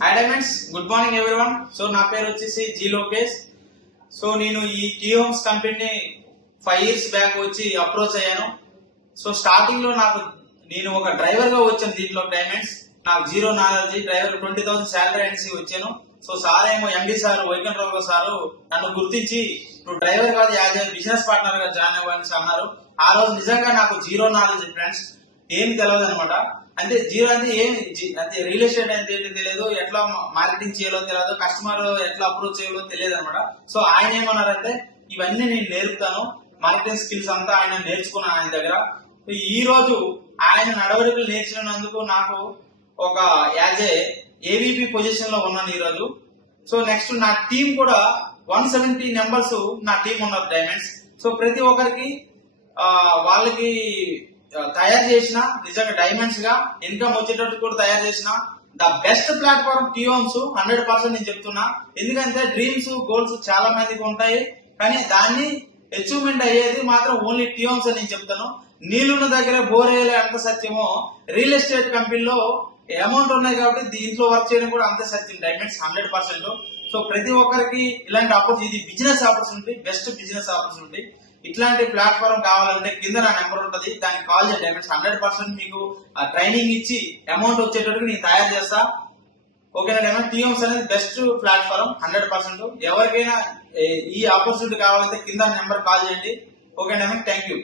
Hi diamonds, good morning everyone. So నా పేరు వచ్చేసి జీ లోకేష్. సో నేను ఈ టీ హోమ్స్ కంపెనీని 5 years బ్యాక్ వచ్చి అప్రోచ్ అయ్యాను. సో స్టార్టింగ్ లో నేను ఒక డ్రైవర్ గా వచ్చాను దీంట్లో డైమండ్స్. నాకు జీరో నాలెడ్జ్, డ్రైవర్ 20,000 శాలరీ అనేసి వచ్చాను. సో సార్ ఏమో ఎండి సార్ వైకుంఠరావు సారు నన్ను గుర్తించి నువ్వు డ్రైవర్ కాదు యాజ్ ఏ బిజినెస్ పార్ట్నర్ గా జాయిన్ అవ్వాలని అన్నారు. ఆ రోజు నిజంగా నాకు జీరో నాలెడ్జ్ ఫ్రెండ్స్, ఏం తెలియదు అనమాట. అంటే జీరో అంటే అంటే రియల్ ఎస్టేట్ అంటే ఏంటి తెలియదు, ఎట్లా మార్కెటింగ్ చేయాలో తెలియదు, కస్టమర్ ఎట్లా అప్రోచ్ చేయాలో తెలియదు అనమాట. సో ఆయన ఏమన్నారంటే ఇవన్నీ నేను నేర్పుతాను, మార్కెటింగ్ స్కిల్స్ అంతా ఆయన నేర్చుకున్నాను ఆయన దగ్గర. ఈ రోజు ఆయన నడవడికలు నేర్చినందుకు నాకు ఒక యాజ్ ఏవిపి పొజిషన్ లో ఉన్నాను ఈ రోజు. సో నెక్స్ట్ నా టీం కూడా 170 మెంబర్స్ నా టీం ఉన్నారు డైమండ్స్. సో ప్రతి ఒక్కరికి వాళ్ళకి తయారు చేసిన నిజంగా డైమండ్స్ గా ఇన్కమ్ వచ్చేటట్టు కూడా తయారు చేసిన the best platform T Homes 100% నేను చెప్తున్నా. ఎందుకంటే డ్రీమ్స్ గోల్స్ చాలా మందికి ఉంటాయి, కానీ దాన్ని అచీవ్మెంట్ అయ్యేది మాత్రం ఓన్లీ టీ హోమ్స్ అని నేను చెప్తాను. నీళ్లున్న దగ్గర బోర్ వేయలే ఎంత సత్యమో రియల్ ఎస్టేట్ కంపెనీలో అమౌంట్ ఉన్నాయి కాబట్టి దీంట్లో వర్క్ చేయడం కూడా అంతే సత్యం డైమండ్స్ 100%. సో ప్రతి ఒక్కరికి ఇలాంటి ఆపర్చునిటీ, ఇది business opportunity, best business opportunity. ఇట్లాంటి ప్లాట్ఫామ్ కావాలంటే కింద నా నెంబర్ ఉంటుంది, దానికి కాల్ చేయండి డైమండ్స్. 100% మీకు ట్రైనింగ్ ఇచ్చి అమౌంట్ వచ్చేటట్టు నేను తయారు చేస్తా. ఓకేనా డైమండ్? టీ హోమ్స్ అనేది బెస్ట్ ప్లాట్ఫామ్ 100%. ఎవరికైనా ఈ ఆపర్చునిటీ కావాలంటే కింద నెంబర్ కాల్ చేయండి. Okay diamond, thank you.